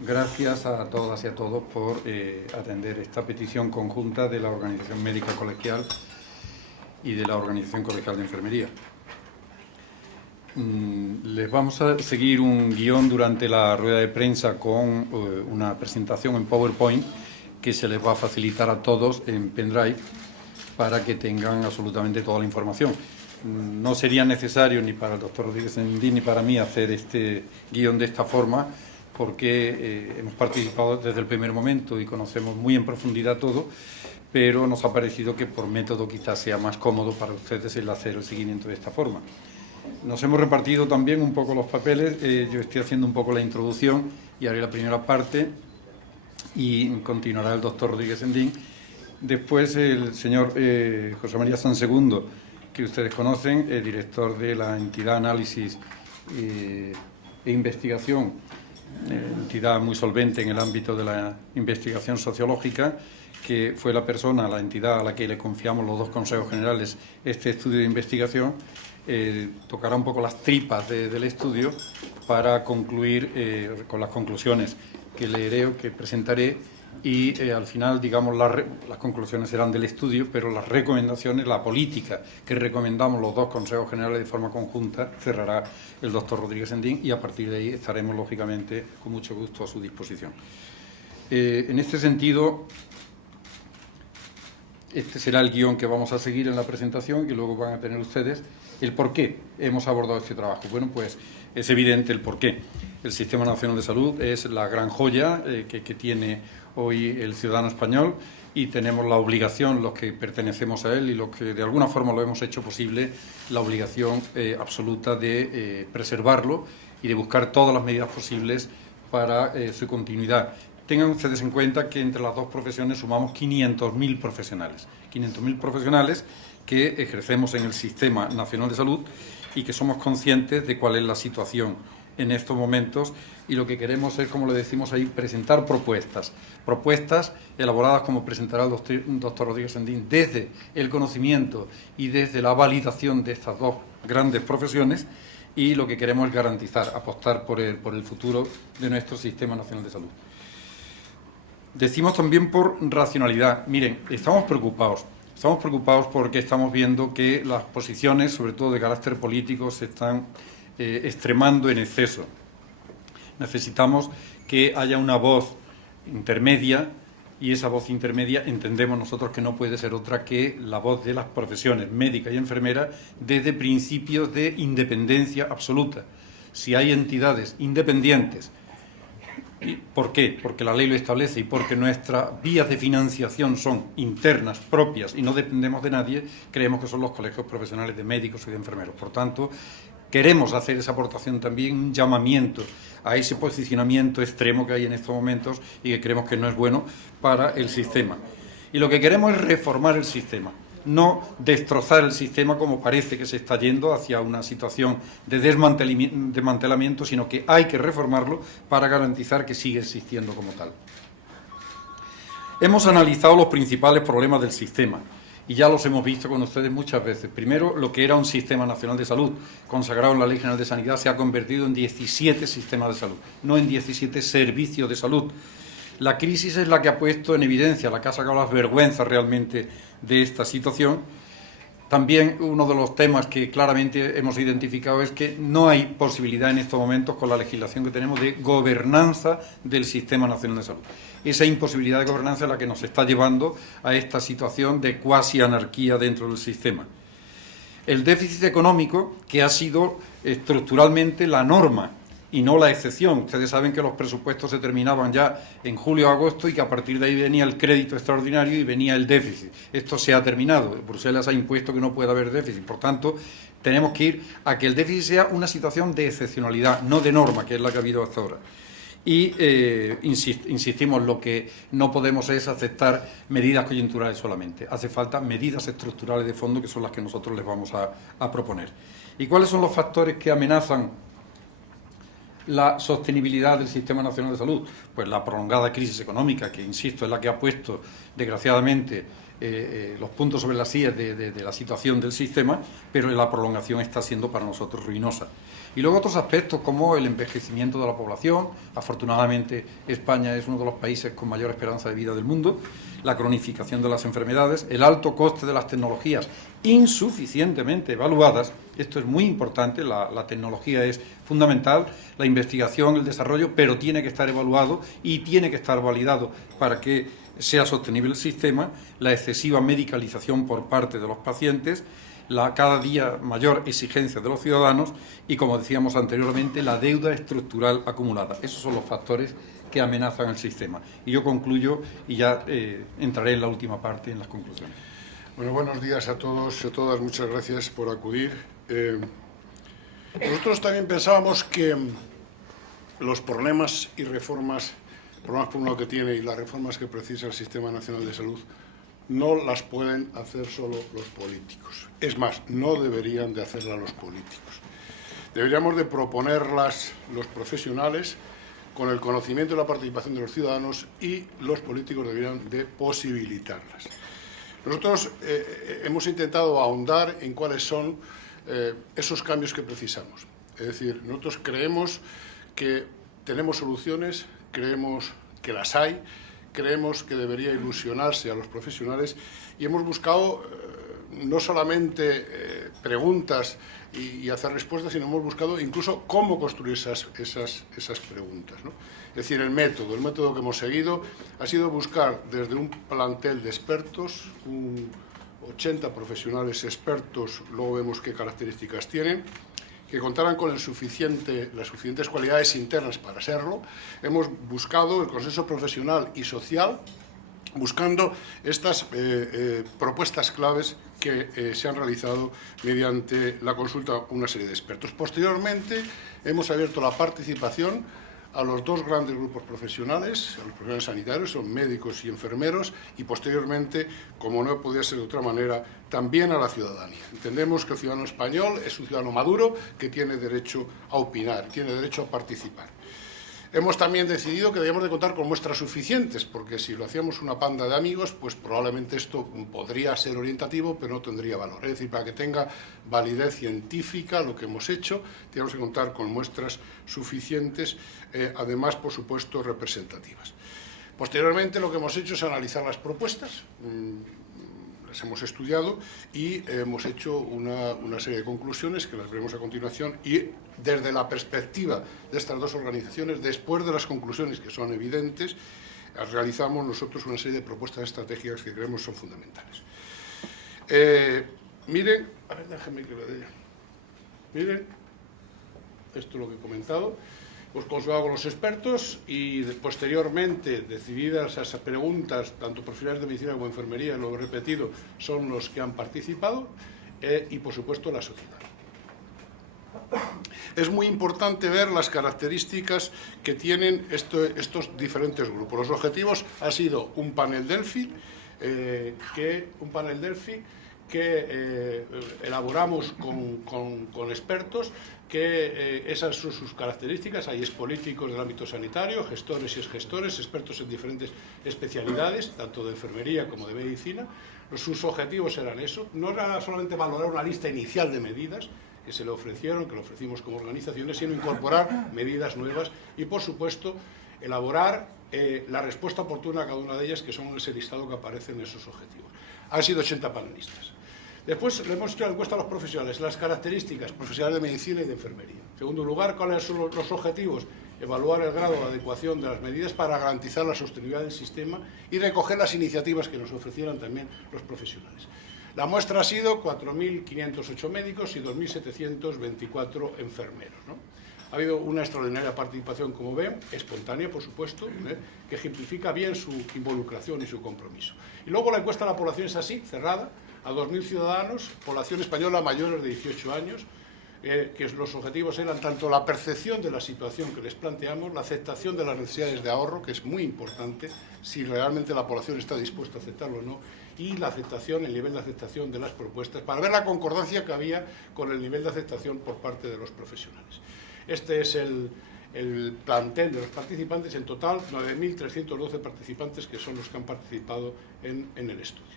Gracias a todas y a todos por atender esta petición conjunta de la Organización Médica Colegial y de la Organización Colegial de Enfermería. Les vamos a seguir un guión durante la rueda de prensa con una presentación en PowerPoint que se les va a facilitar a todos en pendrive para que tengan absolutamente toda la información. No sería necesario ni para el doctor Rodríguez Sendín ni para mí hacer este guión de esta forma, porque hemos participado desde el primer momento y conocemos muy en profundidad todo, pero nos ha parecido que por método quizás sea más cómodo para ustedes el hacer el seguimiento de esta forma. Nos hemos repartido también un poco los papeles. Yo estoy haciendo un poco la introducción y haré la primera parte y continuará el doctor Rodríguez Sendín. Después el señor José María Sansegundo, que ustedes conocen, director de la entidad Análisis e Investigación, entidad muy solvente en el ámbito de la investigación sociológica, que fue la persona, la entidad a la que le confiamos los dos consejos generales este estudio de investigación. Tocará un poco las tripas del estudio para concluir con las conclusiones que leeré o que presentaré y al final, digamos, las conclusiones serán del estudio, pero las recomendaciones, la política que recomendamos los dos consejos generales de forma conjunta, cerrará el doctor Rodríguez Sendín y a partir de ahí estaremos, lógicamente, con mucho gusto a su disposición. En este sentido, este será el guión que vamos a seguir en la presentación y luego van a tener ustedes el por qué hemos abordado este trabajo. Bueno, pues es evidente el por qué. El Sistema Nacional de Salud es la gran joya que tiene hoy el ciudadano español y tenemos la obligación, los que pertenecemos a él y los que de alguna forma lo hemos hecho posible, la obligación absoluta de preservarlo y de buscar todas las medidas posibles para su continuidad. Tengan ustedes en cuenta que entre las dos profesiones sumamos 500.000 profesionales. 500.000 profesionales que ejercemos en el Sistema Nacional de Salud y que somos conscientes de cuál es la situación en estos momentos y lo que queremos es, como le decimos ahí, presentar propuestas elaboradas como presentará el doctor Rodríguez Sendín desde el conocimiento y desde la validación de estas dos grandes profesiones, y lo que queremos es garantizar, apostar por el futuro de nuestro Sistema Nacional de Salud. Decimos también por racionalidad. Miren, estamos preocupados porque estamos viendo que las posiciones, sobre todo de carácter político, se están extremando en exceso. Necesitamos que haya una voz intermedia y esa voz intermedia entendemos nosotros que no puede ser otra que la voz de las profesiones médica y enfermera desde principios de independencia absoluta. Si hay entidades independientes, ¿por qué? Porque la ley lo establece y porque nuestras vías de financiación son internas, propias y no dependemos de nadie, creemos que son los colegios profesionales de médicos y de enfermeros. Por tanto, queremos hacer esa aportación también, un llamamiento a ese posicionamiento extremo que hay en estos momentos y que creemos que no es bueno para el sistema. Y lo que queremos es reformar el sistema, no destrozar el sistema como parece que se está yendo hacia una situación de desmantelamiento, sino que hay que reformarlo para garantizar que sigue existiendo como tal. Hemos analizado los principales problemas del sistema y ya los hemos visto con ustedes muchas veces. Primero, lo que era un Sistema Nacional de Salud, consagrado en la Ley General de Sanidad, se ha convertido en 17 sistemas de salud, no en 17 servicios de salud. La crisis es la que ha puesto en evidencia, la que ha sacado las vergüenzas realmente de esta situación. También uno de los temas que claramente hemos identificado es que no hay posibilidad en estos momentos, con la legislación que tenemos, de gobernanza del Sistema Nacional de Salud. Esa imposibilidad de gobernanza es la que nos está llevando a esta situación de cuasi anarquía dentro del sistema. El déficit económico, que ha sido estructuralmente la norma y no la excepción. Ustedes saben que los presupuestos se terminaban ya en julio o agosto y que a partir de ahí venía el crédito extraordinario y venía el déficit. Esto se ha terminado. Bruselas ha impuesto que no puede haber déficit. Por tanto, tenemos que ir a que el déficit sea una situación de excepcionalidad, no de norma, que es la que ha habido hasta ahora. Y insistimos, lo que no podemos es aceptar medidas coyunturales solamente. Hace falta medidas estructurales de fondo, que son las que nosotros les vamos a proponer. ¿Y cuáles son los factores que amenazan la sostenibilidad del Sistema Nacional de Salud? Pues la prolongada crisis económica, que, insisto, es la que ha puesto, desgraciadamente, los puntos sobre las sillas de la situación del sistema, pero la prolongación está siendo para nosotros ruinosa. Y luego otros aspectos como el envejecimiento de la población. Afortunadamente España es uno de los países con mayor esperanza de vida del mundo, la cronificación de las enfermedades, el alto coste de las tecnologías insuficientemente evaluadas. Esto es muy importante, la tecnología es fundamental, la investigación, el desarrollo, pero tiene que estar evaluado y tiene que estar validado para que sea sostenible el sistema, la excesiva medicalización por parte de los pacientes, la cada día mayor exigencia de los ciudadanos y, como decíamos anteriormente, la deuda estructural acumulada. Esos son los factores que amenazan el sistema. Y yo concluyo y ya entraré en la última parte, en las conclusiones. Bueno, buenos días a todos y a todas. Muchas gracias por acudir. Nosotros también pensábamos que los problemas y reformas, problemas por un lado que tiene y las reformas que precisa el Sistema Nacional de Salud, no las pueden hacer solo los políticos. Es más, no deberían de hacerlas los políticos. Deberíamos de proponerlas los profesionales con el conocimiento y la participación de los ciudadanos, y los políticos deberían de posibilitarlas. Nosotros hemos intentado ahondar en cuáles son esos cambios que precisamos. Es decir, nosotros creemos que tenemos soluciones, creemos que las hay, creemos que debería ilusionarse a los profesionales, y hemos buscado no solamente preguntas y hacer respuestas, sino hemos buscado incluso cómo construir esas preguntas, ¿no? Es decir, el método que hemos seguido ha sido buscar desde un plantel de expertos, 80 profesionales expertos, luego vemos qué características tienen, que contaran con las suficientes cualidades internas para serlo. Hemos buscado el consenso profesional y social, buscando estas propuestas claves que se han realizado mediante la consulta a una serie de expertos. Posteriormente, hemos abierto la participación a los dos grandes grupos profesionales, a los profesionales sanitarios, son médicos y enfermeros, y posteriormente, como no podía ser de otra manera, también a la ciudadanía. Entendemos que el ciudadano español es un ciudadano maduro que tiene derecho a opinar, tiene derecho a participar. Hemos también decidido que debíamos de contar con muestras suficientes, porque si lo hacíamos una panda de amigos, pues probablemente esto podría ser orientativo, pero no tendría valor. Es decir, para que tenga validez científica lo que hemos hecho, tenemos que contar con muestras suficientes, además, por supuesto, representativas. Posteriormente, lo que hemos hecho es analizar las propuestas, las hemos estudiado y hemos hecho una serie de conclusiones que las veremos a continuación, y desde la perspectiva de estas dos organizaciones, después de las conclusiones que son evidentes, realizamos nosotros una serie de propuestas estratégicas que creemos son fundamentales. Miren, a ver, déjenme que lo dé. Miren, esto es lo que he comentado. Pues consultado con los expertos y posteriormente, decididas esas preguntas, tanto profesionales de medicina como enfermería, lo he repetido, son los que han participado, y por supuesto la sociedad. Es muy importante ver las características que tienen estos diferentes grupos. Los objetivos han sido un panel Delphi, que elaboramos con expertos, que esas son sus características. Hay políticos del ámbito sanitario, gestores y exgestores, expertos en diferentes especialidades, tanto de enfermería como de medicina. Sus objetivos eran eso, no era solamente valorar una lista inicial de medidas que se le ofrecieron, que lo ofrecimos como organizaciones, sino incorporar medidas nuevas y, por supuesto, elaborar la respuesta oportuna a cada una de ellas, que son ese listado que aparece en esos objetivos. Han sido 80 panelistas. Después le hemos hecho la encuesta a los profesionales, las características profesionales de medicina y de enfermería. En segundo lugar, ¿cuáles son los objetivos? Evaluar el grado de adecuación de las medidas para garantizar la sostenibilidad del sistema y recoger las iniciativas que nos ofrecieran también los profesionales. La muestra ha sido 4.508 médicos y 2.724 enfermeros, ¿no? Ha habido una extraordinaria participación, como ven, espontánea, por supuesto, que ejemplifica bien su involucración y su compromiso. Y luego la encuesta a la población es así, cerrada, a 2.000 ciudadanos, población española mayores de 18 años, que los objetivos eran tanto la percepción de la situación que les planteamos, la aceptación de las necesidades de ahorro, que es muy importante, si realmente la población está dispuesta a aceptarlo o no, y la aceptación, el nivel de aceptación de las propuestas, para ver la concordancia que había con el nivel de aceptación por parte de los profesionales. Este es el plantel de los participantes, en total 9.312 participantes, que son los que han participado en el estudio.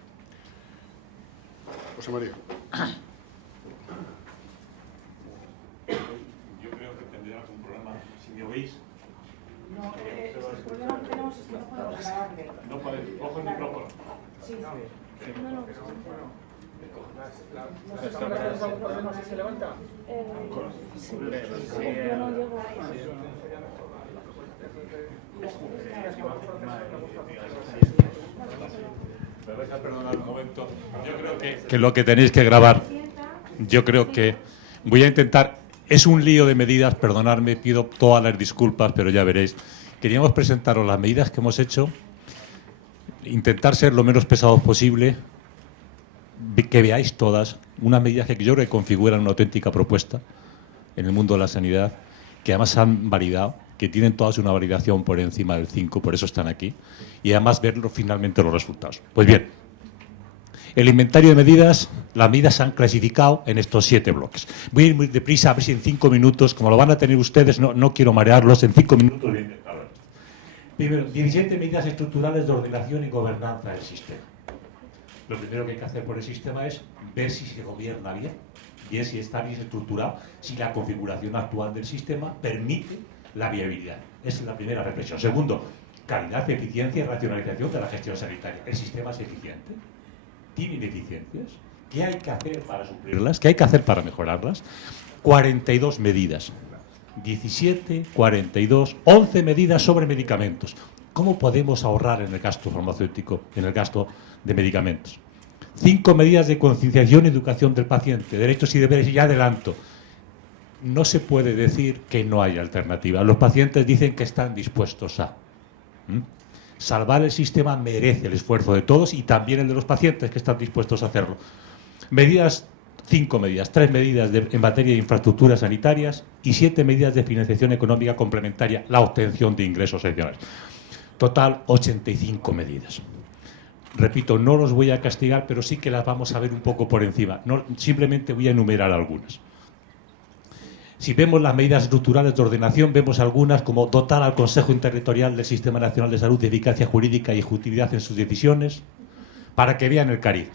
José María. Yo creo que tendría algún problema. Si me oís. No, el problema que tenemos es que no podemos grabarle. No podéis. Cojo el micrófono. Sí, sí. No, no. ¿No se levanta? Sí, yo no llego a Me vais a perdonar un momento. Yo creo que lo que tenéis que grabar, yo creo que voy a intentar, es un lío de medidas, perdonadme, pido todas las disculpas, pero ya veréis. Queríamos presentaros las medidas que hemos hecho, intentar ser lo menos pesados posible, que veáis todas, unas medidas que yo creo que configuran una auténtica propuesta en el mundo de la sanidad, que además han validado, que tienen todas una validación por encima del 5, por eso están aquí, y además ver finalmente los resultados. Pues bien, el inventario de medidas, las medidas se han clasificado en estos 7 bloques. Voy a ir muy deprisa, a ver si en 5 minutos, como lo van a tener ustedes, no quiero marearlos, en 5 minutos voy a intentarlo. Primero, 17 medidas estructurales de ordenación y gobernanza del sistema. Lo primero que hay que hacer por el sistema es ver si se gobierna bien, y si está bien estructurado, si la configuración actual del sistema permite la viabilidad. Esa es la primera reflexión. Segundo, calidad, eficiencia y racionalización de la gestión sanitaria. ¿El sistema es eficiente? ¿Tiene ineficiencias? ¿Qué hay que hacer para suplirlas? ¿Qué hay que hacer para mejorarlas? 42 medidas. 17, 42, 11 medidas sobre medicamentos. ¿Cómo podemos ahorrar en el gasto farmacéutico, en el gasto de medicamentos? 5 medidas de concienciación y educación del paciente, derechos y deberes, y ya adelanto. No se puede decir que no hay alternativa. Los pacientes dicen que están dispuestos a. Salvar el sistema merece el esfuerzo de todos y también el de los pacientes que están dispuestos a hacerlo. Medidas, 5 medidas, 3 medidas en materia de infraestructuras sanitarias y 7 medidas de financiación económica complementaria, la obtención de ingresos adicionales. Total, 85 medidas. Repito, no los voy a castigar, pero sí que las vamos a ver un poco por encima. No, simplemente voy a enumerar algunas. Si vemos las medidas estructurales de ordenación, vemos algunas como dotar al Consejo Interterritorial del Sistema Nacional de Salud de eficacia jurídica y objetividad en sus decisiones, para que vean el cariz.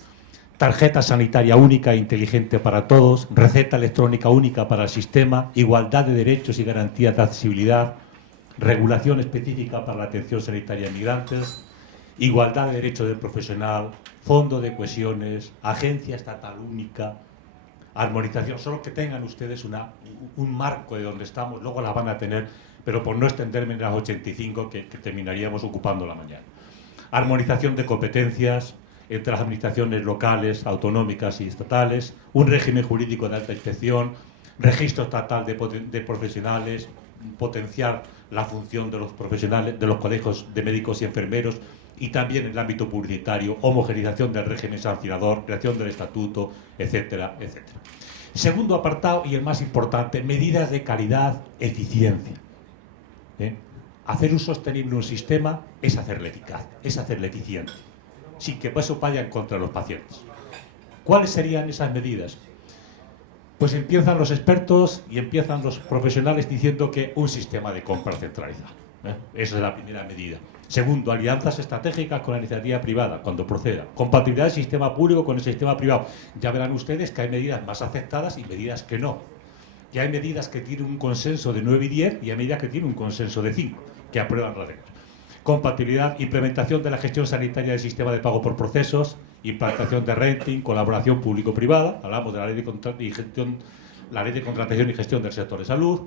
Tarjeta sanitaria única e inteligente para todos, receta electrónica única para el sistema, igualdad de derechos y garantías de accesibilidad, regulación específica para la atención sanitaria a migrantes, igualdad de derechos del profesional, fondo de cohesiones, agencia estatal única, armonización. Solo que tengan ustedes un marco de donde estamos, luego la van a tener, pero por no extenderme en las 85 que terminaríamos ocupando la mañana. Armonización de competencias entre las administraciones locales, autonómicas y estatales, un régimen jurídico de alta inspección, registro estatal de profesionales, potenciar la función de los profesionales, de los colegios de médicos y enfermeros, y también en el ámbito publicitario, homogenización del régimen sancionador, creación del estatuto, etcétera, etcétera. Segundo apartado, y el más importante, medidas de calidad, eficiencia. Hacer un sostenible un sistema es hacerle eficaz, es hacerle eficiente, sin que eso vaya en contra de los pacientes. ¿Cuáles serían esas medidas? Pues empiezan los expertos y empiezan los profesionales diciendo que un sistema de compra centralizado. Esa es la primera medida. Segundo, alianzas estratégicas con la iniciativa privada, cuando proceda. Compatibilidad del sistema público con el sistema privado. Ya verán ustedes que hay medidas más aceptadas y medidas que no. Y hay medidas que tienen un consenso de 9 y 10 y hay medidas que tienen un consenso de 5, que aprueban las reglas. Compatibilidad, implementación de la gestión sanitaria del sistema de pago por procesos, implantación de renting, colaboración público-privada, hablamos de la ley de contratación y gestión del sector de salud,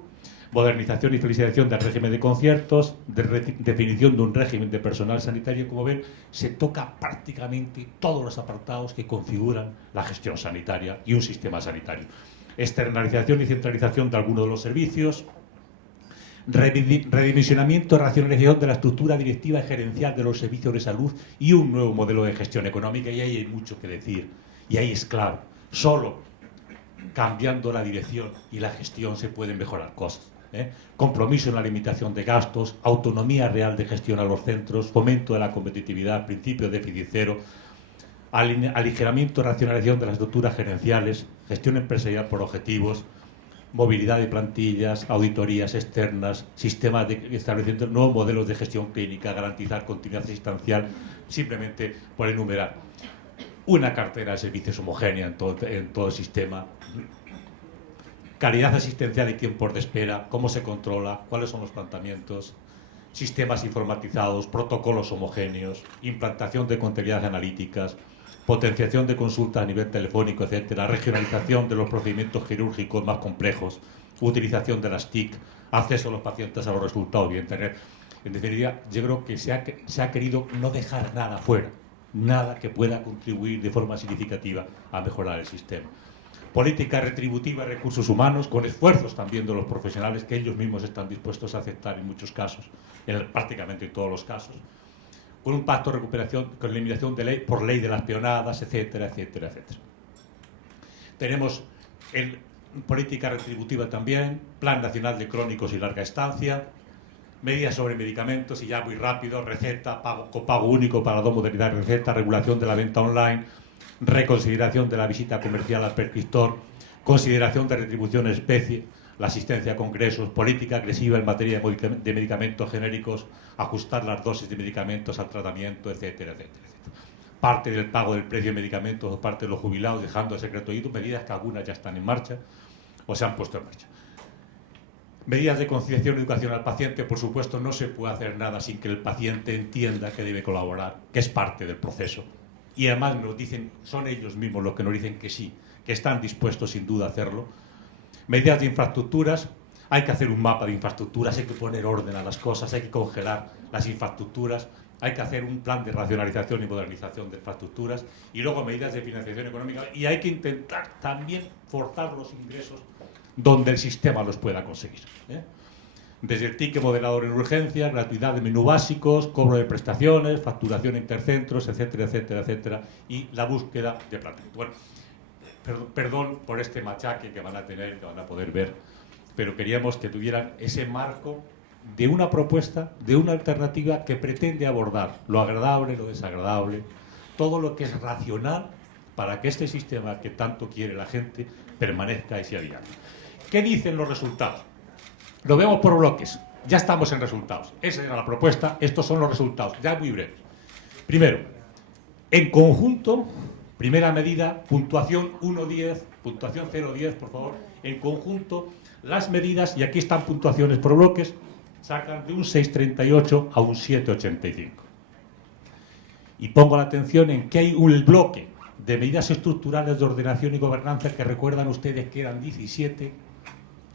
modernización y flexibilización del régimen de conciertos, definición de un régimen de personal sanitario. Como ven, se toca prácticamente todos los apartados que configuran la gestión sanitaria y un sistema sanitario. Externalización y centralización de algunos de los servicios, redimensionamiento y racionalización de la estructura directiva y gerencial de los servicios de salud y un nuevo modelo de gestión económica. Y ahí hay mucho que decir, y ahí es claro, solo cambiando la dirección y la gestión se pueden mejorar cosas. Compromiso en la limitación de gastos, autonomía real de gestión a los centros, fomento de la competitividad, principio de déficit cero, aligeramiento y racionalización de las estructuras gerenciales, gestión empresarial por objetivos, movilidad de plantillas, auditorías externas, sistemas de establecimiento de nuevos modelos de gestión clínica, garantizar continuidad asistencial, simplemente por enumerar. una cartera de servicios homogénea en todo el sistema, calidad asistencial y tiempos de espera, cómo se controla, cuáles son los planteamientos, sistemas informatizados, protocolos homogéneos, implantación de contabilidades analíticas, potenciación de consultas a nivel telefónico, etcétera, regionalización de los procedimientos quirúrgicos más complejos, utilización de las TIC, acceso a los pacientes a los resultados vía Internet. En definitiva, yo creo que se ha querido no dejar nada fuera, nada que pueda contribuir de forma significativa a mejorar el sistema. Política retributiva, recursos humanos, con esfuerzos también de los profesionales que ellos mismos están dispuestos a aceptar en muchos casos, prácticamente en todos los casos, con un pacto de recuperación, con eliminación de ley, por ley de las peonadas, etcétera, etcétera, etcétera. Tenemos política retributiva también, Plan Nacional de Crónicos y Larga Estancia, medidas sobre medicamentos, y ya muy rápido, receta, copago único para la dos modalidades de receta, regulación de la venta online, reconsideración de la visita comercial al prescriptor, consideración de retribución en especie, la asistencia a congresos, política agresiva en materia de medicamentos genéricos, ajustar las dosis de medicamentos al tratamiento, etcétera, etcétera, etcétera. Parte del pago del precio de medicamentos por parte de los jubilados, dejando el secreto y medidas que algunas ya están en marcha o se han puesto en marcha. Medidas de concienciación y educación al paciente. Por supuesto, no se puede hacer nada sin que el paciente entienda que debe colaborar, que es parte del proceso. Y además nos dicen, son ellos mismos los que nos dicen que sí, que están dispuestos sin duda a hacerlo. Medidas de infraestructuras. Hay que hacer un mapa de infraestructuras, hay que poner orden a las cosas, hay que congelar las infraestructuras, hay que hacer un plan de racionalización y modernización de infraestructuras, y luego medidas de financiación económica, y hay que intentar también forzar los ingresos donde el sistema los pueda conseguir, ¿eh? Desde el ticket modelador en urgencias, gratuidad de menú básicos, cobro de prestaciones, facturación intercentros, etcétera, etcétera, etcétera, y la búsqueda de planteamiento. Bueno, perdón por este machaque que van a tener, que van a poder ver, pero queríamos que tuvieran ese marco de una propuesta, de una alternativa que pretende abordar lo agradable, lo desagradable, todo lo que es racional para que este sistema que tanto quiere la gente permanezca y sea viable. ¿Qué dicen los resultados? Lo vemos por bloques. Ya estamos en resultados. Esa era la propuesta, estos son los resultados, ya muy breves. Primero, en conjunto, primera medida, puntuación 1-10, puntuación 0-10, por favor. En conjunto, las medidas, y aquí están puntuaciones por bloques, sacan de un 6,38 a un 7,85. Y pongo la atención en que hay un bloque de medidas estructurales de ordenación y gobernanza que recuerdan ustedes que eran 17.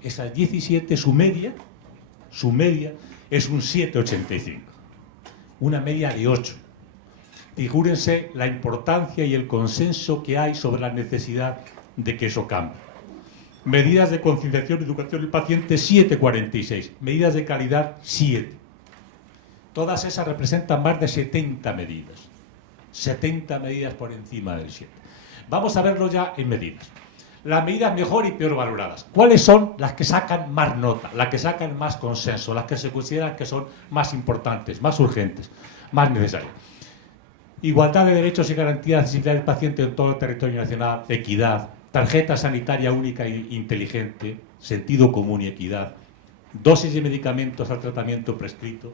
Esas 17, su media es un 7,85. Una media de 8. Figúrense la importancia y el consenso que hay sobre la necesidad de que eso cambie. Medidas de concienciación y educación del paciente, 7,46. Medidas de calidad, 7. Todas esas representan más de 70 medidas. 70 medidas por encima del 7. Vamos a verlo ya en medidas. Las medidas mejor y peor valoradas. ¿Cuáles son las que sacan más nota, las que sacan más consenso, las que se consideran que son más importantes, más urgentes, más necesarias? Igualdad de derechos y garantía de accesibilidad del paciente en todo el territorio nacional, equidad, tarjeta sanitaria única e inteligente, sentido común y equidad, dosis de medicamentos al tratamiento prescrito,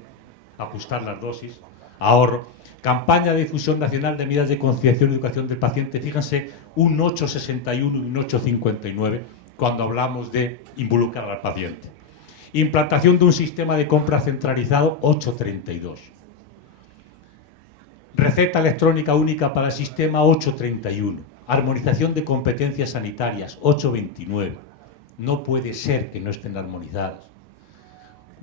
ajustar las dosis, ahorro, campaña de difusión nacional de medidas de concienciación y educación del paciente. Fíjense, un 8,61 y un 8,59 cuando hablamos de involucrar al paciente. Implantación de un sistema de compra centralizado, 8,32. Receta electrónica única para el sistema, 8,31. Armonización de competencias sanitarias, 8,29. No puede ser que no estén armonizadas.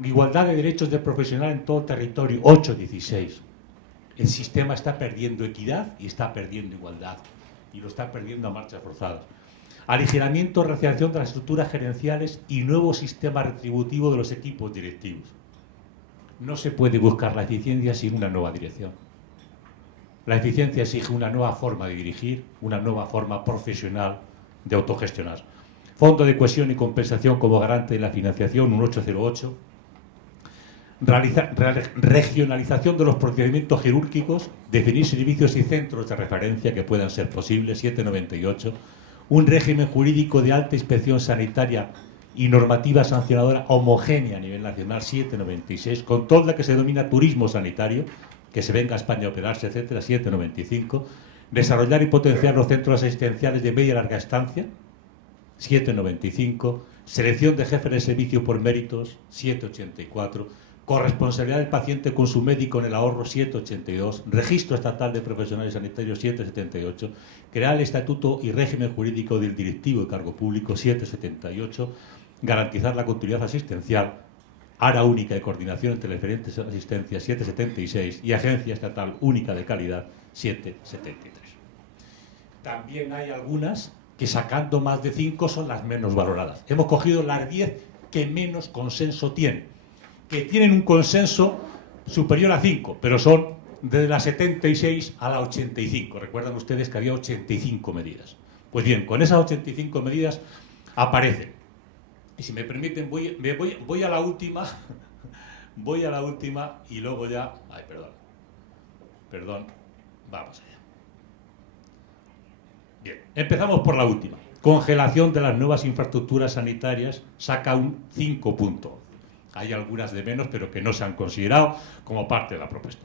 Igualdad de derechos del profesional en todo el territorio, 8,16. El sistema está perdiendo equidad y está perdiendo igualdad. Y lo está perdiendo a marchas forzadas. Aligeramiento, racionalización de las estructuras gerenciales y nuevo sistema retributivo de los equipos directivos. No se puede buscar la eficiencia sin una nueva dirección. La eficiencia exige una nueva forma de dirigir, una nueva forma profesional de autogestionar. Fondo de cohesión y compensación como garante de la financiación, un 8,08. Regionalización de los procedimientos quirúrgicos, definir servicios y centros de referencia que puedan ser posibles, 7,98. Un régimen jurídico de alta inspección sanitaria y normativa sancionadora homogénea a nivel nacional, 7,96. Con todo lo que se denomina turismo sanitario, que se venga a España a operarse, etcétera, 7,95. Desarrollar y potenciar los centros asistenciales de media y larga estancia, 7,95. Selección de jefes de servicio por méritos, 7,84. Corresponsabilidad del paciente con su médico en el ahorro, 7,82. Registro estatal de profesionales sanitarios, 7,78. Crear el estatuto y régimen jurídico del directivo de cargo público, 7,78. Garantizar la continuidad asistencial, área única de coordinación entre las diferentes asistencias, 7,76. Y agencia estatal única de calidad, 7,73. También hay algunas que, sacando más de 5, son las menos valoradas. Hemos cogido las 10 que menos consenso tienen, que tienen un consenso superior a 5, pero son desde la 76 a la 85. Recuerdan ustedes que había 85 medidas. Pues bien, con esas 85 medidas aparecen. Y si me permiten, voy a la última. Voy a la última y luego ya... Ay, perdón. Vamos allá. Bien, empezamos por la última. Congelación de las nuevas infraestructuras sanitarias, saca un 5 puntos. Hay algunas de menos, pero que no se han considerado como parte de la propuesta.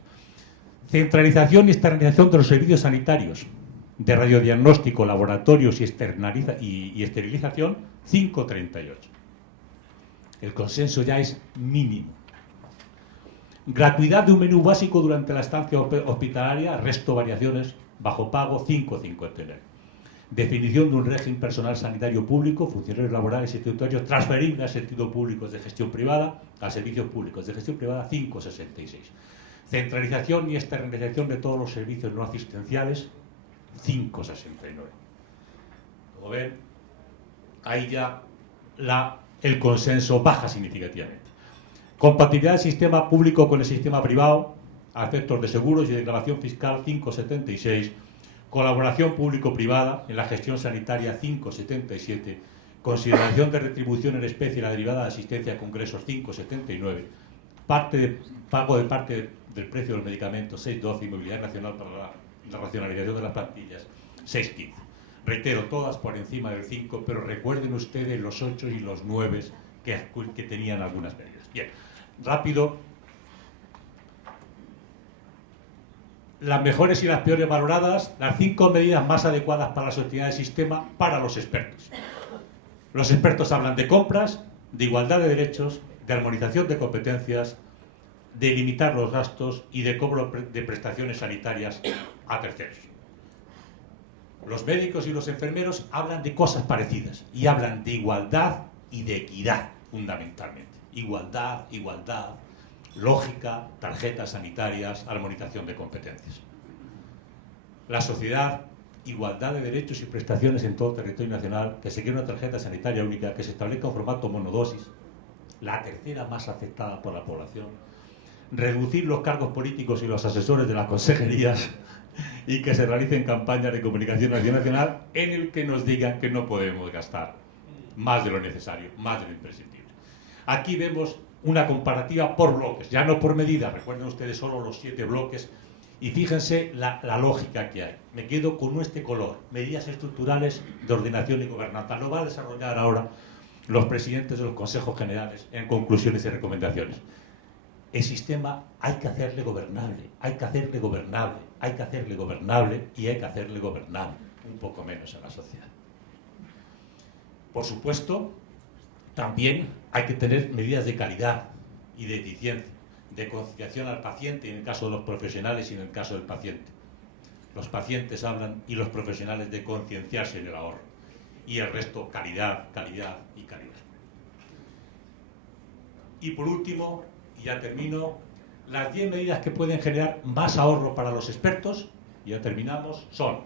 Centralización y externalización de los servicios sanitarios, de radiodiagnóstico, laboratorios y esterilización, 5,38. El consenso ya es mínimo. Gratuidad de un menú básico durante la estancia hospitalaria, resto variaciones, bajo pago, 5,59. Definición de un régimen personal sanitario público, funcionarios laborales y estatutarios transferibles al sentido público de gestión privada, a servicios públicos de gestión privada, 5,66. Centralización y externalización de todos los servicios no asistenciales, 5,69. Como ven, ahí ya el consenso baja significativamente. Compatibilidad del sistema público con el sistema privado, a efectos de seguros y declaración fiscal, 5,76. Colaboración público-privada en la gestión sanitaria, 5,77. Consideración de retribución en especie y la derivada de asistencia a congresos, 5,79. Pago de parte del precio de los medicamentos, 6,12. Y movilidad nacional para la racionalización de las plantillas, 6,15. Reitero, todas por encima del 5, pero recuerden ustedes los 8 y los 9 que tenían algunas medidas. Bien, rápido. Las mejores y las peores valoradas, las 5 medidas más adecuadas para la sostenibilidad del sistema para los expertos. Los expertos hablan de compras, de igualdad de derechos, de armonización de competencias, de limitar los gastos y de cobro de prestaciones sanitarias a terceros. Los médicos y los enfermeros hablan de cosas parecidas y hablan de igualdad y de equidad, fundamentalmente. Igualdad, lógica, tarjetas sanitarias, armonización de competencias. La sociedad, igualdad de derechos y prestaciones en todo el territorio nacional, que se quiera una tarjeta sanitaria única, que se establezca un formato monodosis, la tercera más aceptada por la población, reducir los cargos políticos y los asesores de las consejerías y que se realicen campañas de comunicación nacional en el que nos digan que no podemos gastar más de lo necesario, más de lo imprescindible. Aquí vemos una comparativa por bloques, ya no por medidas, recuerden ustedes solo los 7 bloques, y fíjense la lógica que hay. Me quedo con este color, medidas estructurales de ordenación y gobernanza. Lo va a desarrollar ahora los presidentes de los consejos generales en conclusiones y recomendaciones. El sistema hay que hacerle gobernable, hay que hacerle gobernable, hay que hacerle gobernable y hay que hacerle gobernable, un poco menos en la sociedad. Por supuesto, también hay que tener medidas de calidad y de eficiencia, de conciliación al paciente en el caso de los profesionales y en el caso del paciente. Los pacientes hablan y los profesionales de concienciarse en el ahorro. Y el resto, calidad, calidad y calidad. Y por último, y ya termino, las 10 medidas que pueden generar más ahorro para los expertos, y ya terminamos, son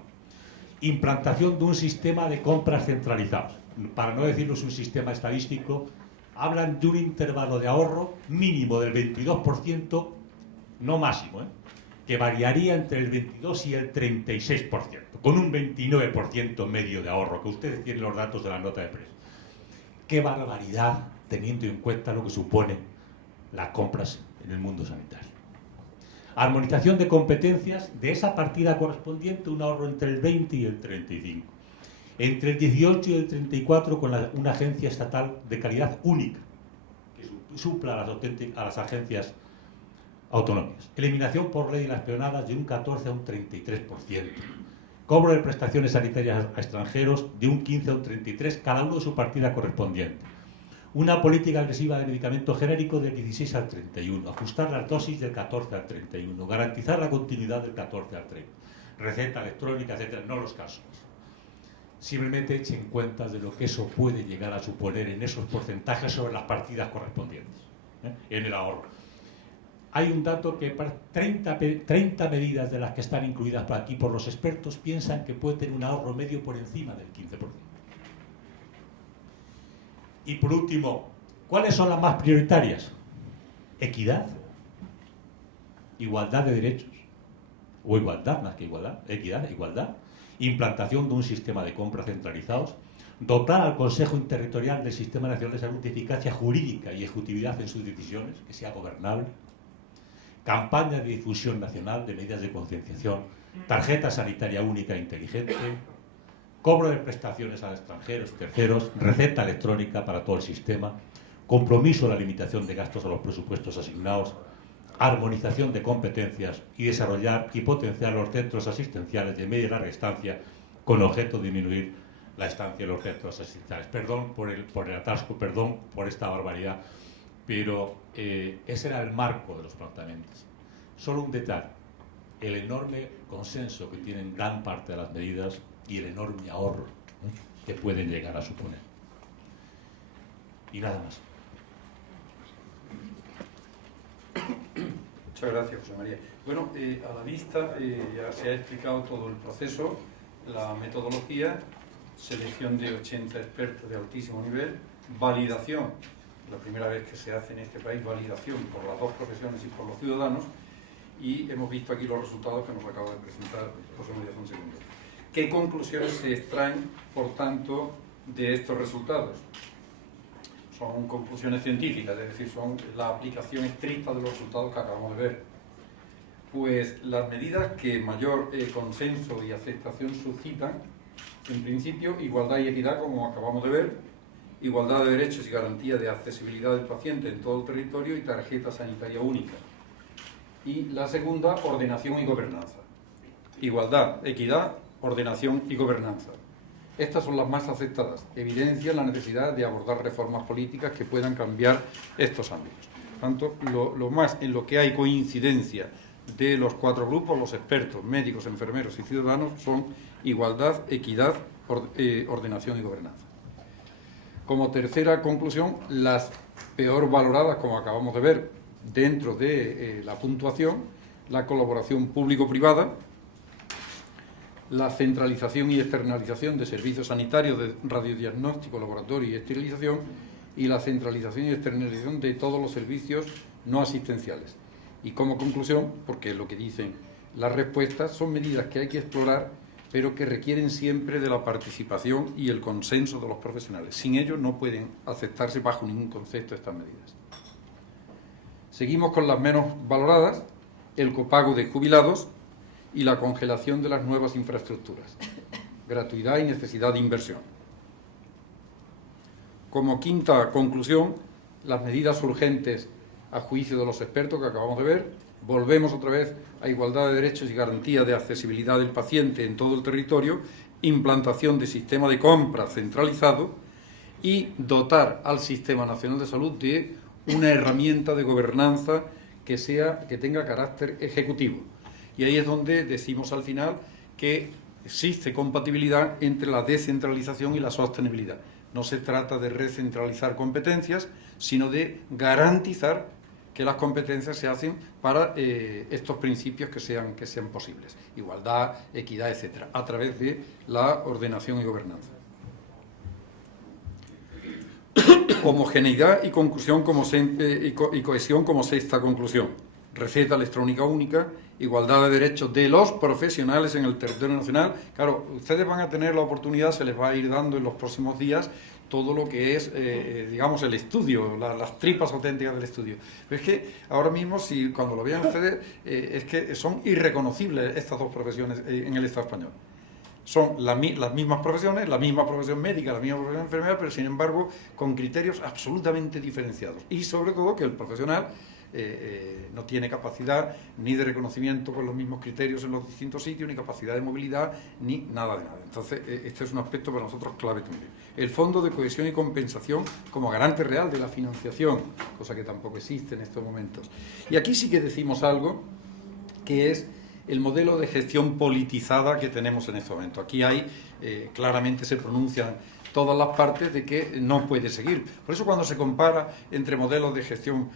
implantación de un sistema de compras centralizados. Para no decirnos un sistema estadístico, hablan de un intervalo de ahorro mínimo del 22%, no máximo, que variaría entre el 22 y el 36%, con un 29% medio de ahorro, que ustedes tienen los datos de la nota de prensa. ¡Qué barbaridad, teniendo en cuenta lo que supone las compras en el mundo sanitario! Armonización de competencias, de esa partida correspondiente, un ahorro entre el 20 y el 35%. Entre el 18 y el 34 con una agencia estatal de calidad única, que supla a las agencias autonómicas. Eliminación por ley de las peonadas de un 14 a un 33%. cobro de prestaciones sanitarias a extranjeros de un 15 a un 33, cada uno de su partida correspondiente. Una política agresiva de medicamento genérico del 16 al 31, ajustar las dosis del 14 al 31, garantizar la continuidad del 14 al 30, receta electrónica, etcétera, no los casos. Simplemente echen cuentas de lo que eso puede llegar a suponer en esos porcentajes sobre las partidas correspondientes, en el ahorro. Hay un dato que 30 medidas de las que están incluidas por aquí por los expertos piensan que puede tener un ahorro medio por encima del 15%. Y por último, ¿cuáles son las más prioritarias? Equidad, igualdad de derechos, o igualdad más que igualdad, equidad, igualdad, implantación de un sistema de compra centralizados, dotar al Consejo Interterritorial del Sistema Nacional de Salud de eficacia jurídica y ejecutividad en sus decisiones, que sea gobernable, campaña de difusión nacional de medidas de concienciación, tarjeta sanitaria única e inteligente, cobro de prestaciones a extranjeros, terceros, receta electrónica para todo el sistema, compromiso a la limitación de gastos a los presupuestos asignados, armonización de competencias y desarrollar y potenciar los centros asistenciales de media y larga estancia con objeto de disminuir la estancia en los centros asistenciales. Perdón por el atasco, perdón por esta barbaridad, pero ese era el marco de los planteamientos. Solo un detalle, el enorme consenso que tienen gran parte de las medidas y el enorme ahorro que pueden llegar a suponer. Y nada más. Muchas gracias, José María. Bueno, a la vista ya se ha explicado todo el proceso, la metodología, selección de 80 expertos de altísimo nivel, validación, la primera vez que se hace en este país, validación por las dos profesiones y por los ciudadanos, y hemos visto aquí los resultados que nos acaba de presentar José María Fonsegundo. ¿Qué conclusiones se extraen, por tanto, de estos resultados? Son conclusiones científicas, es decir, son la aplicación estricta de los resultados que acabamos de ver. Pues las medidas que mayor consenso y aceptación suscitan, en principio, igualdad y equidad, como acabamos de ver, igualdad de derechos y garantía de accesibilidad del paciente en todo el territorio y tarjeta sanitaria única. Y la segunda, ordenación y gobernanza. Igualdad, equidad, ordenación y gobernanza. Estas son las más aceptadas. Evidencian la necesidad de abordar reformas políticas que puedan cambiar estos ámbitos. Tanto, lo más en lo que hay coincidencia de los cuatro grupos, los expertos, médicos, enfermeros y ciudadanos, son igualdad, equidad, ordenación y gobernanza. Como tercera conclusión, las peor valoradas, como acabamos de ver, dentro de la puntuación, la colaboración público-privada, la centralización y externalización de servicios sanitarios de radiodiagnóstico, laboratorio y esterilización, y la centralización y externalización de todos los servicios no asistenciales. Y como conclusión, porque lo que dicen las respuestas son medidas que hay que explorar, pero que requieren siempre de la participación y el consenso de los profesionales. Sin ello no pueden aceptarse bajo ningún concepto estas medidas. Seguimos con las menos valoradas, el copago de jubilados y la congelación de las nuevas infraestructuras, gratuidad y necesidad de inversión. Como quinta conclusión, las medidas urgentes a juicio de los expertos que acabamos de ver. Volvemos otra vez a igualdad de derechos y garantía de accesibilidad del paciente en todo el territorio, implantación de sistema de compra centralizado y dotar al Sistema Nacional de Salud de una herramienta de gobernanza que tenga carácter ejecutivo. Y ahí es donde decimos al final que existe compatibilidad entre la descentralización y la sostenibilidad. No se trata de recentralizar competencias, sino de garantizar que las competencias se hacen para estos principios que sean posibles. Igualdad, equidad, etcétera, a través de la ordenación y gobernanza. Homogeneidad y conclusión y cohesión como sexta conclusión. Receta electrónica única, igualdad de derechos de los profesionales en el territorio nacional. Claro, ustedes van a tener la oportunidad, se les va a ir dando en los próximos días todo lo que es, digamos, el estudio, las tripas auténticas del estudio. Pero es que ahora mismo, cuando lo vean ustedes, es que son irreconocibles estas dos profesiones en el Estado español. Son las mismas profesiones, la misma profesión médica, la misma profesión enfermera, pero sin embargo con criterios absolutamente diferenciados. Y sobre todo que el profesional no tiene capacidad ni de reconocimiento con los mismos criterios en los distintos sitios, ni capacidad de movilidad, ni nada de nada. Entonces, este es un aspecto para nosotros clave también. El Fondo de Cohesión y Compensación como garante real de la financiación, cosa que tampoco existe en estos momentos. Y aquí sí que decimos algo, que es el modelo de gestión politizada que tenemos en este momento. Aquí hay, claramente se pronuncian todas las partes de que no puede seguir. Por eso cuando se compara entre modelos de gestión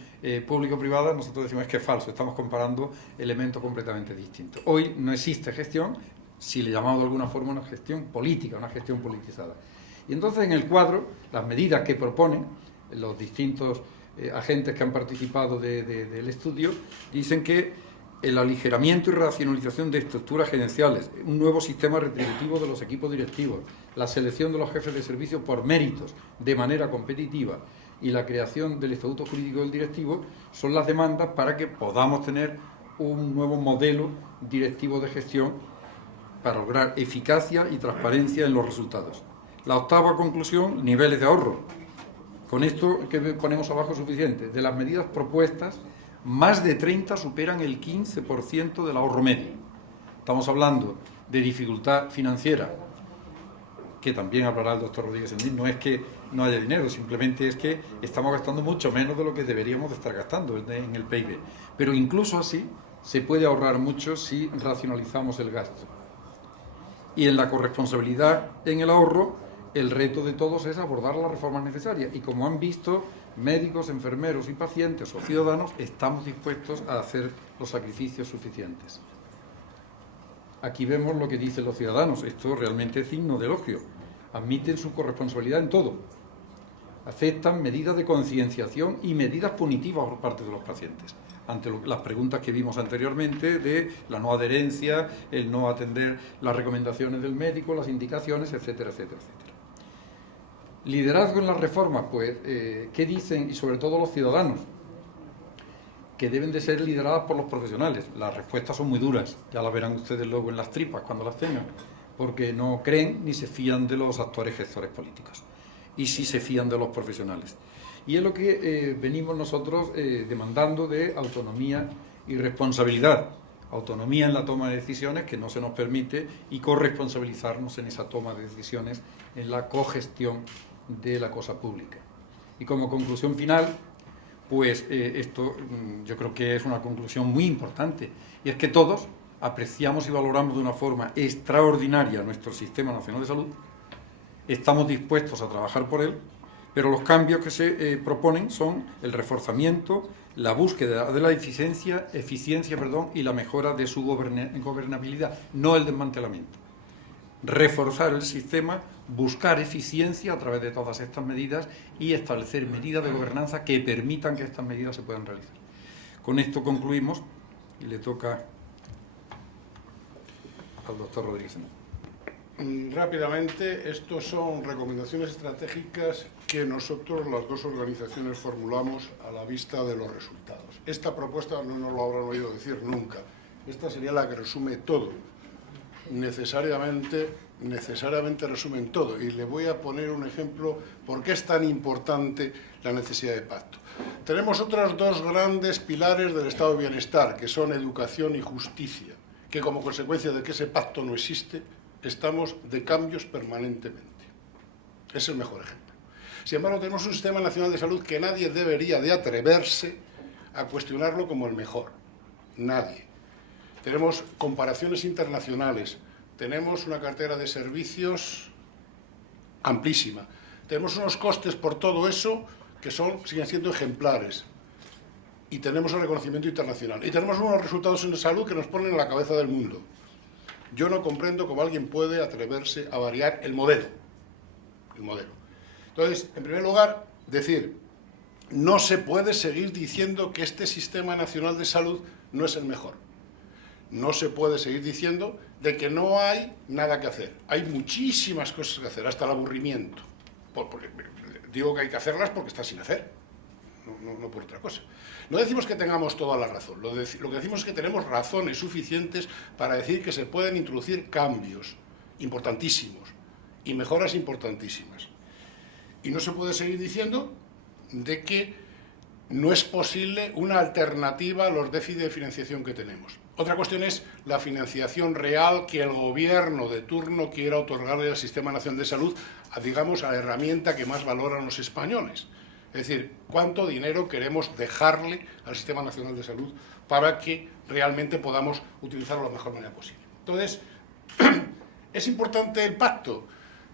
público-privada, nosotros decimos que es falso, estamos comparando elementos completamente distintos. Hoy no existe gestión, si le llamamos de alguna forma una gestión política, una gestión politizada. Y entonces en el cuadro, las medidas que proponen los distintos agentes que han participado del estudio, dicen que el aligeramiento y racionalización de estructuras gerenciales, un nuevo sistema retributivo de los equipos directivos, la selección de los jefes de servicio por méritos de manera competitiva y la creación del estatuto jurídico del directivo son las demandas para que podamos tener un nuevo modelo directivo de gestión para lograr eficacia y transparencia en los resultados. La octava conclusión, niveles de ahorro. Con esto que ponemos abajo es suficiente. De las medidas propuestas, más de 30 superan el 15% del ahorro medio. Estamos hablando de dificultad financiera, que también hablará el doctor Rodríguez Sendín. No es que no haya dinero, simplemente es que estamos gastando mucho menos de lo que deberíamos de estar gastando en el PIB. Pero incluso así se puede ahorrar mucho si racionalizamos el gasto. Y en la corresponsabilidad en el ahorro, el reto de todos es abordar las reformas necesarias. Y como han visto, médicos, enfermeros y pacientes o ciudadanos estamos dispuestos a hacer los sacrificios suficientes. Aquí vemos lo que dicen los ciudadanos. Esto realmente es signo de elogio. Admiten su corresponsabilidad en todo. Aceptan medidas de concienciación y medidas punitivas por parte de los pacientes. Ante las preguntas que vimos anteriormente de la no adherencia, el no atender las recomendaciones del médico, las indicaciones, etcétera, etcétera, etcétera. Liderazgo en las reformas, pues, ¿qué dicen? Y sobre todo los ciudadanos, que deben de ser lideradas por los profesionales. Las respuestas son muy duras, ya las verán ustedes luego en las tripas cuando las tengan, porque no creen ni se fían de los actores gestores políticos, y sí se fían de los profesionales. Y es lo que venimos nosotros demandando de autonomía y responsabilidad. Autonomía en la toma de decisiones, que no se nos permite, y corresponsabilizarnos en esa toma de decisiones, en la cogestión de la cosa pública. Y como conclusión final, pues esto yo creo que es una conclusión muy importante, y es que todos apreciamos y valoramos de una forma extraordinaria nuestro Sistema Nacional de Salud, estamos dispuestos a trabajar por él, pero los cambios que se proponen son el reforzamiento, la búsqueda de la eficiencia y la mejora de su gobernabilidad, no el desmantelamiento. Reforzar el sistema, buscar eficiencia a través de todas estas medidas y establecer medidas de gobernanza que permitan que estas medidas se puedan realizar. Con esto concluimos y le toca al doctor Rodríguez. Rápidamente, estos son recomendaciones estratégicas que nosotros, las dos organizaciones, formulamos a la vista de los resultados. Esta propuesta no nos lo habrán oído decir nunca. Esta sería la que resume todo. Necesariamente resumen todo. Y le voy a poner un ejemplo por qué es tan importante la necesidad de pacto. Tenemos otros dos grandes pilares del estado de bienestar, que son educación y justicia, que como consecuencia de que ese pacto no existe, estamos de cambios permanentemente. Es el mejor ejemplo. Sin embargo, tenemos un sistema nacional de salud que nadie debería de atreverse a cuestionarlo como el mejor. Nadie. Tenemos comparaciones internacionales, tenemos una cartera de servicios amplísima, tenemos unos costes por todo eso que siguen siendo ejemplares, y tenemos un reconocimiento internacional, y tenemos unos resultados en salud que nos ponen en la cabeza del mundo. Yo no comprendo cómo alguien puede atreverse a variar el modelo. Entonces, en primer lugar, decir, no se puede seguir diciendo que este Sistema Nacional de Salud no es el mejor. No se puede seguir diciendo de que no hay nada que hacer. Hay muchísimas cosas que hacer, hasta el aburrimiento. Digo que hay que hacerlas porque está sin hacer, no por otra cosa. No decimos que tengamos toda la razón, lo que decimos es que tenemos razones suficientes para decir que se pueden introducir cambios importantísimos y mejoras importantísimas. Y no se puede seguir diciendo de que no hay nada que hacer. Hay muchísimas cosas que hacer, hasta el aburrimiento. Digo que hay que hacerlas porque está sin hacer. No por otra cosa. No decimos que tengamos toda la razón, lo que decimos es que tenemos razones suficientes para decir que se pueden introducir cambios importantísimos y mejoras importantísimas. no es posible una alternativa a los déficits de financiación que tenemos. Otra cuestión es la financiación real que el gobierno de turno quiera otorgarle al Sistema Nacional de Salud, digamos, a la herramienta que más valoran los españoles. Es decir, cuánto dinero queremos dejarle al Sistema Nacional de Salud para que realmente podamos utilizarlo de la mejor manera posible. Entonces, es importante el pacto,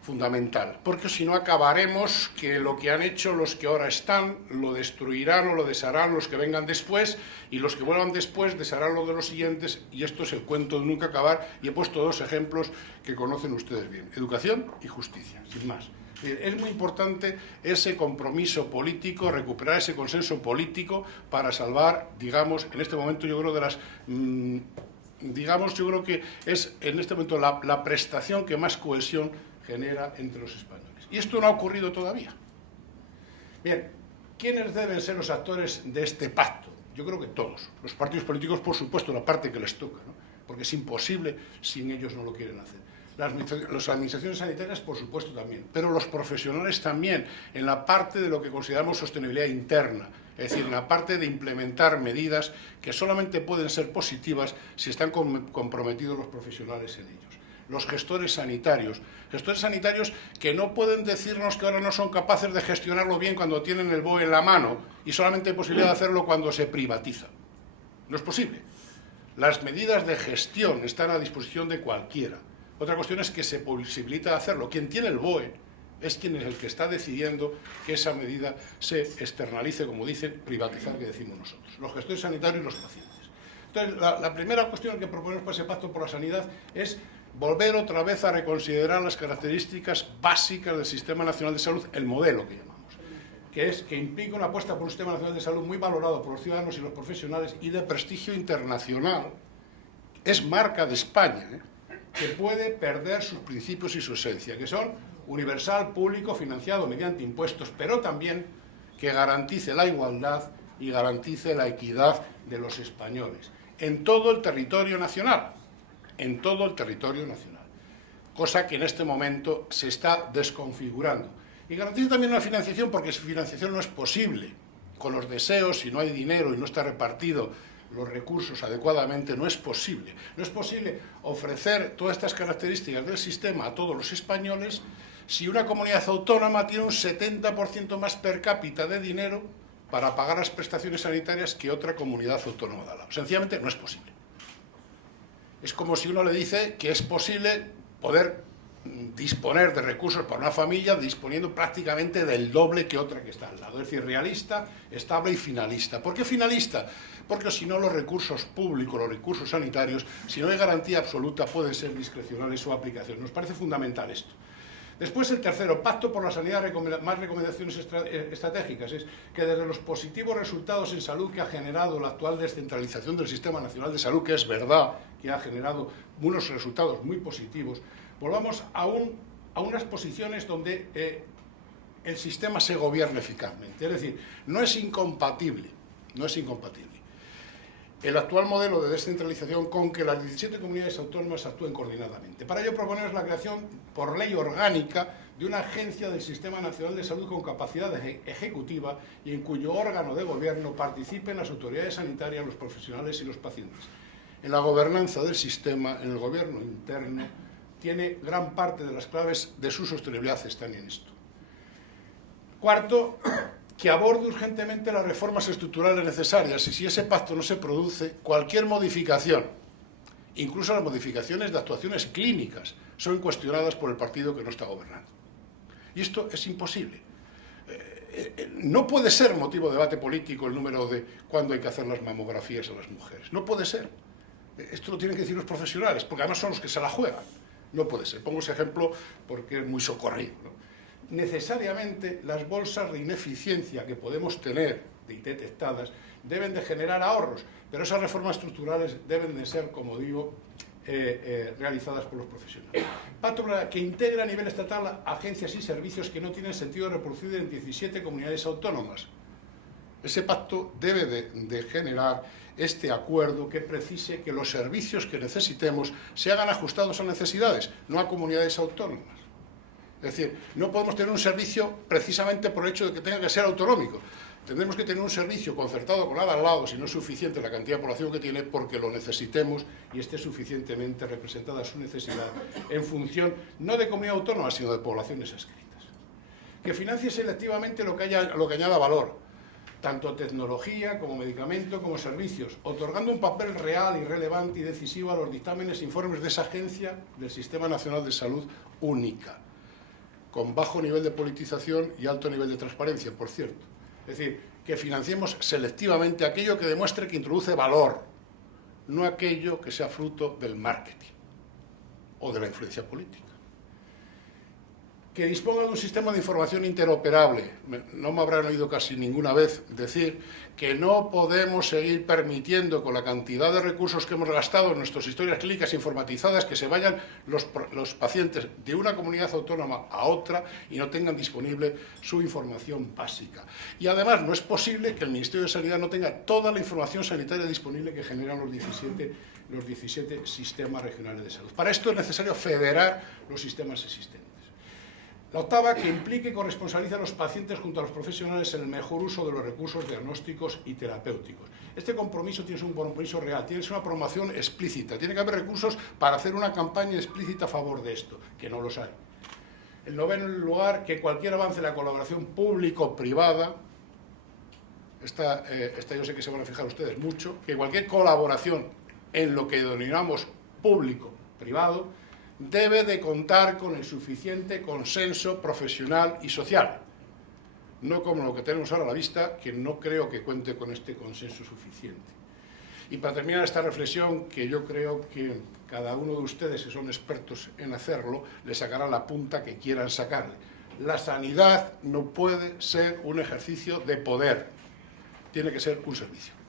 fundamental, porque si no acabaremos que lo que han hecho los que ahora están lo destruirán o lo desharán los que vengan después, y los que vuelvan después desharán lo de los siguientes, y esto es el cuento de nunca acabar. Y he puesto dos ejemplos que conocen ustedes bien: educación y justicia, sin más. Es muy importante ese compromiso político, recuperar ese consenso político para salvar, digamos, en este momento yo creo de las... yo creo que es en este momento la prestación que más cohesión genera entre los españoles. Y esto no ha ocurrido todavía. Bien, ¿quiénes deben ser los actores de este pacto? Yo creo que todos. Los partidos políticos, por supuesto, la parte que les toca, ¿no? Porque es imposible si ellos no lo quieren hacer. Las administraciones sanitarias, por supuesto, también. Pero los profesionales también, en la parte de lo que consideramos sostenibilidad interna. Es decir, en la parte de implementar medidas que solamente pueden ser positivas si están comprometidos los profesionales en ellos. Los gestores sanitarios que no pueden decirnos que ahora no son capaces de gestionarlo bien cuando tienen el BOE en la mano y solamente hay posibilidad de hacerlo cuando se privatiza. No es posible. Las medidas de gestión están a disposición de cualquiera. Otra cuestión es que se posibilita hacerlo. Quien tiene el BOE es quien es el que está decidiendo que esa medida se externalice, como dicen, privatizar, que decimos nosotros. Los gestores sanitarios y los pacientes. Entonces, la primera cuestión que proponemos para ese pacto por la sanidad es volver otra vez a reconsiderar las características básicas del Sistema Nacional de Salud, el modelo que llamamos, que implica una apuesta por un Sistema Nacional de Salud muy valorado por los ciudadanos y los profesionales y de prestigio internacional. Es marca de España, que puede perder sus principios y su esencia, que son universal, público, financiado mediante impuestos, pero también que garantice la igualdad y garantice la equidad de los españoles en todo el territorio nacional. En todo el territorio nacional, cosa que en este momento se está desconfigurando. Y garantiza también una financiación, porque su financiación no es posible. Con los deseos, si no hay dinero y no está repartido los recursos adecuadamente, no es posible. No es posible ofrecer todas estas características del sistema a todos los españoles si una comunidad autónoma tiene un 70% más per cápita de dinero para pagar las prestaciones sanitarias que otra comunidad autónoma da. Sencillamente no es posible. Es como si uno le dice que es posible poder disponer de recursos para una familia disponiendo prácticamente del doble que otra que está al lado. Es decir, realista, estable y finalista. ¿Por qué finalista? Porque si no, los recursos públicos, los recursos sanitarios, si no hay garantía absoluta, pueden ser discrecionales su aplicación. Nos parece fundamental esto. Después, el tercero, pacto por la sanidad, más recomendaciones estratégicas, es que desde los positivos resultados en salud que ha generado la actual descentralización del Sistema Nacional de Salud, que es verdad que ha generado unos resultados muy positivos, volvamos a unas posiciones donde el sistema se gobierne eficazmente. Es decir, no es incompatible el actual modelo de descentralización con que las 17 comunidades autónomas actúen coordinadamente. Para ello proponemos la creación por ley orgánica de una agencia del Sistema Nacional de Salud con capacidad ejecutiva y en cuyo órgano de gobierno participen las autoridades sanitarias, los profesionales y los pacientes. En la gobernanza del sistema, en el gobierno interno, tiene gran parte de las claves de su sostenibilidad están en esto. Cuarto, que aborde urgentemente las reformas estructurales necesarias, y si ese pacto no se produce, cualquier modificación, incluso las modificaciones de actuaciones clínicas, son cuestionadas por el partido que no está gobernando. Y esto es imposible. No puede ser motivo de debate político el número de cuándo hay que hacer las mamografías a las mujeres. No puede ser. Esto lo tienen que decir los profesionales, porque además son los que se la juegan. No puede ser. Pongo ese ejemplo porque es muy socorrido, ¿no? Necesariamente las bolsas de ineficiencia que podemos tener detectadas deben de generar ahorros, pero esas reformas estructurales deben de ser, como digo, realizadas por los profesionales. Pacto que integra a nivel estatal agencias y servicios que no tienen sentido reproducir en 17 comunidades autónomas. Ese pacto debe de generar este acuerdo que precise que los servicios que necesitemos se hagan ajustados a necesidades, no a comunidades autónomas. Es decir, no podemos tener un servicio precisamente por el hecho de que tenga que ser autonómico. Tendremos que tener un servicio concertado con la de al lado, si no es suficiente la cantidad de población que tiene, porque lo necesitemos y esté suficientemente representada su necesidad en función no de comunidad autónoma, sino de poblaciones adscritas. Que financie selectivamente lo que añada valor, tanto tecnología como medicamento como servicios, otorgando un papel real y relevante y decisivo a los dictámenes e informes de esa agencia del Sistema Nacional de Salud única, con bajo nivel de politización y alto nivel de transparencia, por cierto. Es decir, que financiemos selectivamente aquello que demuestre que introduce valor, no aquello que sea fruto del marketing o de la influencia política. Que disponga de un sistema de información interoperable. No me habrán oído casi ninguna vez decir que no podemos seguir permitiendo, con la cantidad de recursos que hemos gastado en nuestras historias clínicas informatizadas, que se vayan los pacientes de una comunidad autónoma a otra y no tengan disponible su información básica. Y además no es posible que el Ministerio de Sanidad no tenga toda la información sanitaria disponible que generan los 17 sistemas regionales de salud. Para esto es necesario federar los sistemas existentes. La octava, que implique y corresponsabilice a los pacientes junto a los profesionales en el mejor uso de los recursos diagnósticos y terapéuticos. Este compromiso tiene que ser un compromiso real, tiene que ser una promoción explícita, tiene que haber recursos para hacer una campaña explícita a favor de esto, que no los hay. El noveno lugar, que cualquier avance en la colaboración público-privada, esta yo sé que se van a fijar ustedes mucho, que cualquier colaboración en lo que denominamos público-privado, debe de contar con el suficiente consenso profesional y social, no como lo que tenemos ahora a la vista, que no creo que cuente con este consenso suficiente. Y para terminar esta reflexión, que yo creo que cada uno de ustedes, que son expertos en hacerlo, le sacará la punta que quieran sacarle. La sanidad no puede ser un ejercicio de poder, tiene que ser un servicio.